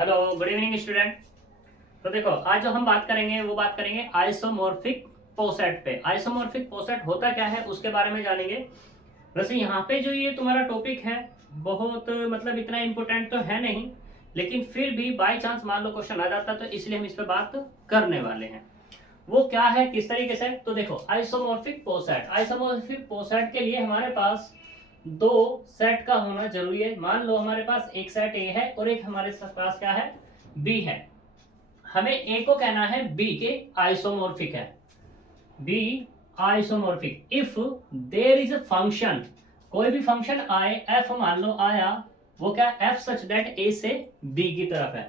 Hello, good evening student. तो देखो, आज जो हम बात करेंगे वो बात करेंगे आइसोमॉर्फिक पोसेट पे। आइसोमॉर्फिक पोसेट होता क्या है उसके बारे में जानेंगे। वैसे यहाँ पे जो ये तुम्हारा टॉपिक है बहुत मतलब इतना इम्पोर्टेंट तो है नहीं, लेकिन फिर भी बाय चांस मान लो क्वेश्चन आ जाता तो इसलिए हम इस पे बात करने वाले हैं। वो क्या है, किस तरीके से, तो देखो आइसोमॉर्फिक पोसेट। आइसोमॉर्फिक पोसेट के लिए हमारे पास दो सेट का होना जरूरी है। मान लो हमारे पास एक सेट ए है और एक हमारे पास क्या है, बी है। हमें ए को कहना है बी के आइसोमॉर्फिक है, B isomorphic if there is a function. कोई भी फंक्शन आए, एफ मान लो आया, वो क्या, एफ सच दैट ए से बी की तरफ है,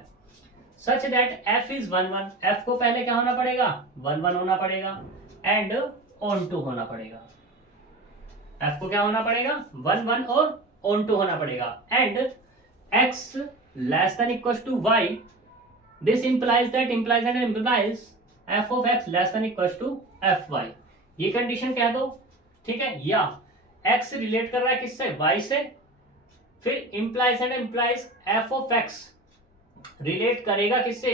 such that F is one one. F को पहले क्या होना पड़ेगा, वन वन होना पड़ेगा एंड ऑन टू होना पड़ेगा। एफ को क्या होना पड़ेगा, वन वन और ऑन टू होना पड़ेगा and x less than equal to y. This implies that implies and implies f of x less than equal to f y. ये कंडीशन कह दो, ठीक है। या एक्स रिलेट कर रहा है किससे, वाई से, फिर implies and implies f of x relate करेगा किससे,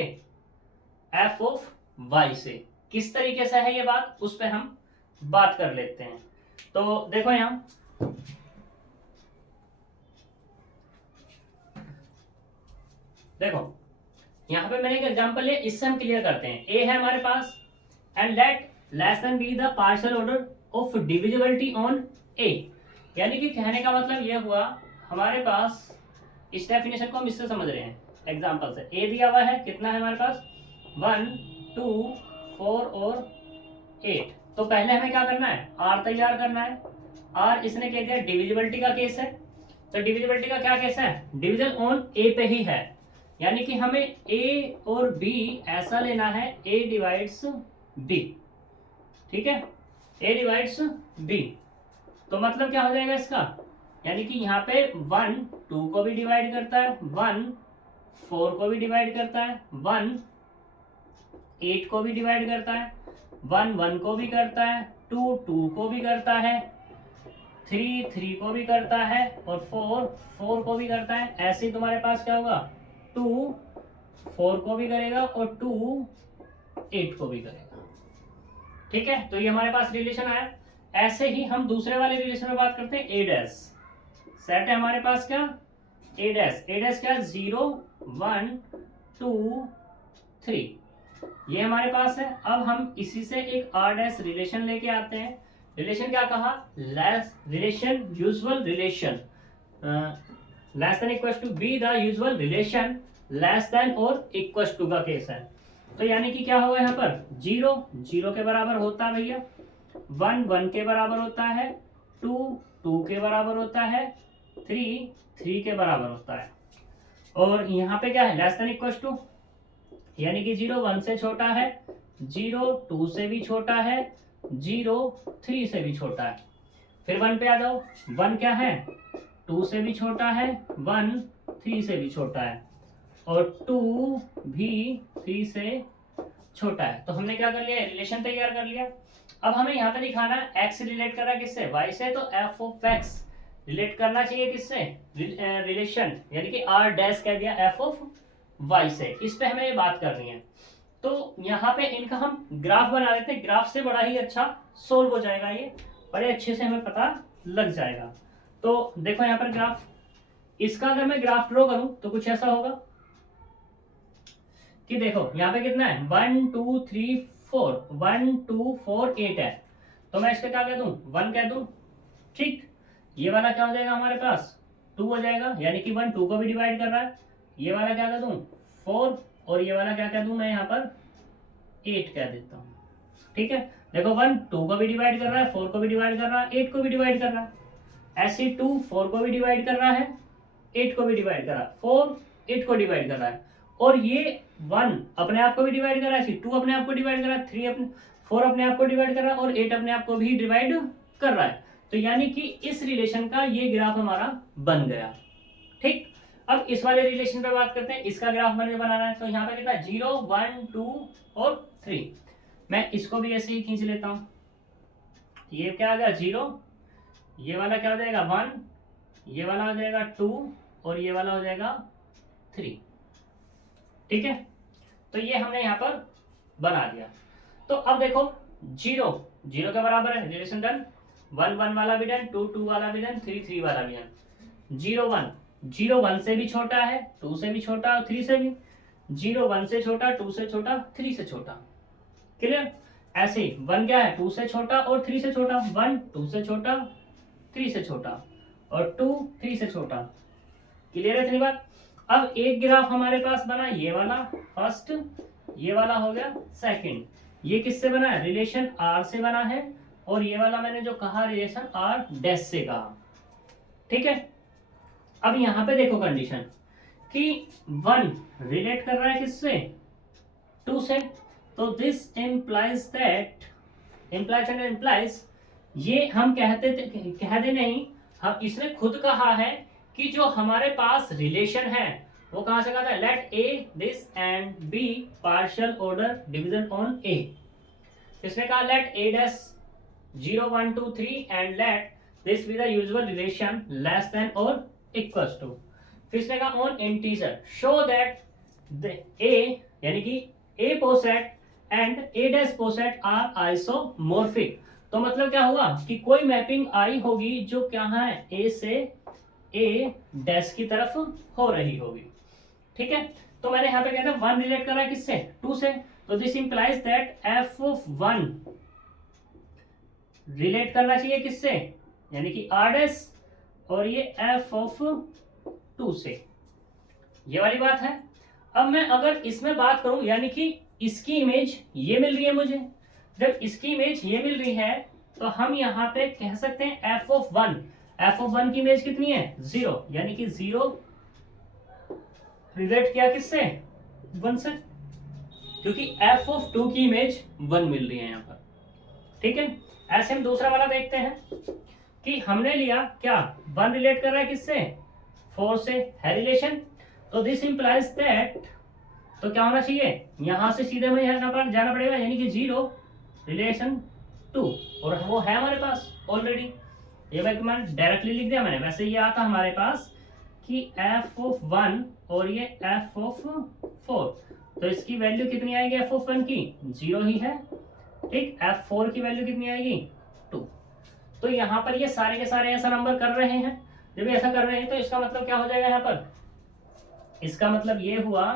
एफ ऑफ वाई से। किस तरीके से है ये बात, उस पर हम बात कर लेते हैं। तो देखो यहां, देखो यहां पे मैंने एक एग्जांपल लिया, इससे हम क्लियर करते हैं। ए है हमारे पास and let less than be the partial order of divisibility on A. यानी कि कहने का मतलब ये हुआ, हमारे पास इस डेफिनेशन को हम इससे समझ रहे हैं एग्जांपल से। ए दिया हुआ है, कितना है हमारे पास, 1 2 4 और 8। तो पहले हमें क्या करना है, आर तैयार करना है। आर इसने कह दिया डिविजिबिलिटी का केस है, तो डिविजिबिलिटी का क्या केस है, डिवीजन ऑन ए पे ही है। यानी कि हमें ए और बी ऐसा लेना है, ए डिवाइड्स बी, ठीक है, ए डिवाइड्स बी। तो मतलब क्या हो जाएगा इसका, यानी कि यहाँ पे 1 2 को भी डिवाइड करता है, 1 4 को भी डिवाइड करता है, 1 8 को भी डिवाइड करता है, 1 1 को भी करता है, 2 2 को भी करता है, 3 3 को भी करता है और 4 4 को भी करता है। ऐसे ही तुम्हारे पास क्या होगा, 2 4 को भी करेगा और 2 8 को भी करेगा, ठीक है। तो ये हमारे पास रिलेशन आया। ऐसे ही हम दूसरे वाले रिलेशन में बात करते हैं, ए डैश सेट है हमारे पास क्या, ए डैश। ए डैश क्या, 0 1 2 3, ये हमारे पास है। अब हम इसी से एक आर डैश रिलेशन लेके आते हैं। रिलेशन क्या कहा, less relation usual relation, less than equal to B the usual relation less than और इक्वल टू का केस है। तो यानी कि क्या होगा यहाँ पर, 0 0 के बराबर होता है भैया, 1 1 के बराबर होता है, 2 2 के बराबर होता है, 3 3 के बराबर होता है। और यहाँ पे क्या है, लेस देन इक्वल टू, यानी कि 0 1 से छोटा है, 0 2 से भी छोटा है, 0 3 से भी छोटा है। फिर 1 पे आ जाओ, 1 क्या है, 2 से भी छोटा है, 1 3 से भी छोटा है और 2 भी 3 से छोटा है। तो हमने क्या कर लिया, रिलेशन तैयार कर लिया। अब हमें यहाँ पे दिखाना है एक्स रिलेट कर रहा है किससे, वाई से, तो एफ ऑफ एक्स रिलेट करना चाहिए किससे, रिलेशन, यानी कि आर डैश कह दिया एफ ऑफ वाई से। इस पे हमें ये बात करनी है। तो यहाँ पे इनका हम ग्राफ बना लेते हैं, ग्राफ से बड़ा ही अच्छा सोल्व हो जाएगा, ये बड़े अच्छे से हमें पता लग जाएगा। तो देखो यहाँ पर ग्राफ, इसका अगर मैं ग्राफ ड्रॉ करूं तो कुछ ऐसा होगा कि देखो यहाँ पे कितना है, 1 2 3 4, 1 2 4 8 है। तो मैं इसका क्या कह दूं, 1 कह दूं, ठीक। ये वाला क्या हो जाएगा हमारे पास, 2 हो जाएगा, यानी कि 1 2 को भी डिवाइड कर रहा है। ये वाला क्या कह दूं, 4, और ये वाला क्या कह दूं मैं यहाँ पर, 8 कह देता हूँ, ठीक है। देखो 1 2 को भी डिवाइड कर रहा है, 4 को भी डिवाइड कर रहा है, 8 को भी डिवाइड कर रहा है। ऐसे 2 4 को भी डिवाइड कर रहा है, 8 को भी डिवाइड कर रहा है, 4 8 को डिवाइड कर रहा है, और ये 1 अपने आप को भी डिवाइड कर रहा है, 2 अपने आप को डिवाइड कर रहा है, 4 अपने आप को डिवाइड कर रहा है और 8 अपने आप को भी डिवाइड कर रहा है। तो यानी कि इस रिलेशन का ये ग्राफ हमारा बन गया, ठीक। अब इस वाले रिलेशन पे बात करते हैं, इसका ग्राफ मैंने बनाना है। तो यहाँ पे कितना, 0 1 2 और 3। मैं इसको भी ऐसे ही खींच लेता हूँ। ये क्या आ गया, 0, ये वाला क्या हो जाएगा 1, ये वाला हो जाएगा 2 और ये वाला हो जाएगा 3। ठीक है, तो ये हमने यहाँ पर बना दिया। तो अब देखो 0 0 के बराबर है, रिलेशन डन। 1 1 वाला भी डन, 2 2 वाला भी डन, 3 3 वाला भी डन। 0 1 0 1 से भी छोटा है, 2 से भी छोटा और 3 से भी। 0 1 से छोटा, 2 से छोटा, 3 से छोटा। क्लियर? ऐसे 1 क्या है, 2 से छोटा और 3 से छोटा। 1 2 से छोटा, 3 से छोटा, और 2 3 से छोटा। क्लियर है इतनी बात? अब एक ग्राफ हमारे पास बना, ये वाला फर्स्ट, ये वाला हो गया सेकंड। ये किससे बना है, रिलेशन आर से बना है, और ये वाला मैंने जो कहा रिलेशन आर डैश से कहा। ठीक है, अब यहां पे देखो कंडीशन कि 1 रिलेट कर रहा है किससे, 2 से। तो this implies that, implies and implies, ये हम कहते नहीं, हम इसने खुद कहा है कि जो हमारे पास रिलेशन है वो कहां से कहा था, let A this and B partial order division on A. इसने कहा let A dash 0 1 2 3 and let this be the usual relation less than or equals to. फिर इसने कहा on integer show that the A, यानी कि A poset and A dash poset are isomorphic. तो मतलब क्या हुआ कि कोई मैपिंग आई होगी जो क्या है, ए से ए डैश की तरफ हो रही होगी। ठीक है, तो मैंने यहाँ पे कहता है 1 रिलेट कर रहा है किससे, 2 से। तो this implies that F of 1 relate करना चाहिए किससे, यानी कि आर डैश, और ये एफ ऑफ 2 से। ये वाली बात है। अब मैं अगर इसमें बात करूं, यानी कि इसकी इमेज ये मिल रही है मुझे, जब इसकी इमेज ये मिल रही है तो हम यहाँ पे कह सकते हैं एफ ऑफ 1, एफ ऑफ 1 की इमेज कितनी है, 0, यानी कि 0 रिलेट किया किससे, 1 से, क्योंकि एफ ऑफ 2 की इमेज 1 मिल रही है यहाँ पर। ठीक है, ऐसे हम दूसरा वाला देखते हैं कि हमने लिया क्या, 1 रिलेट कर रहा है किससे, 4 से है रिलेशन। तो दिस इंप्लाइज दैट, तो क्या होना चाहिए, यहां से सीधे में जाना पड़ेगा, यानी कि 0 रिलेशन 2, और वो है हमारे पास ऑलरेडी। ये मैं डायरेक्टली लिख दिया मैंने, वैसे ये आता हमारे पास कि एफ ऑफ 1 और ये एफ ऑफ 4, तो इसकी वैल्यू कितनी आएगी एफ ऑफ 1 की, 0 ही है। ठीक, एफ 4 की वैल्यू कितनी आएगी, 2। तो यहाँ पर ये सारे के सारे ऐसा नंबर कर रहे हैं। जब ऐसा कर रहे हैं तो इसका मतलब क्या हो जाएगा यहाँ पर, इसका मतलब ये हुआ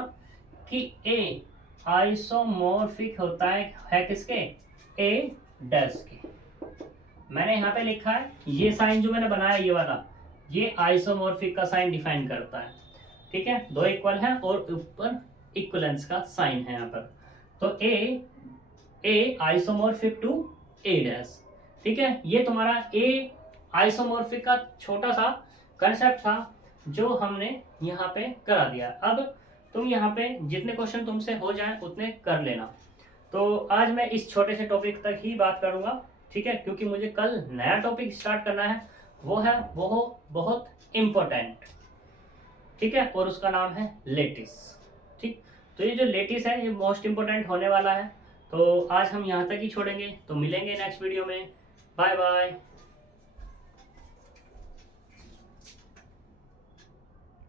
कि ए आइसोमॉर्फिक होता है किसके, ए डैश के। मैंने यहाँ पे लिखा है, ये साइन जो मैंने बनाया ये वाला, ये आइसोमॉर्फिक का साइन डिफाइन करता है। ठीक है, दो इक्वल है और ऊपर इक्वलेंस का साइन है यहाँ पर। तो ए आइसोमॉर्फिक टू ए डैश। ठीक है, ये तुम्हारा ए आइसोमॉर्फिक का छोटा सा कंसेप्ट था जो हमने यहाँ पे करा दिया। अब तुम यहाँ पे जितने क्वेश्चन तुमसे हो जाए उतने कर लेना। तो आज मैं इस छोटे से टॉपिक तक ही बात करूंगा, ठीक है, क्योंकि मुझे कल नया टॉपिक स्टार्ट करना है, वो बहुत इम्पोर्टेंट। ठीक है, और उसका नाम है लेटिस। ठीक, तो ये जो लेटिस है ये मोस्ट इम्पोर्टेंट होने वाला है। तो आज हम यहाँ तक ही छोड़ेंगे, तो मिलेंगे नेक्स्ट वीडियो में। Bye bye.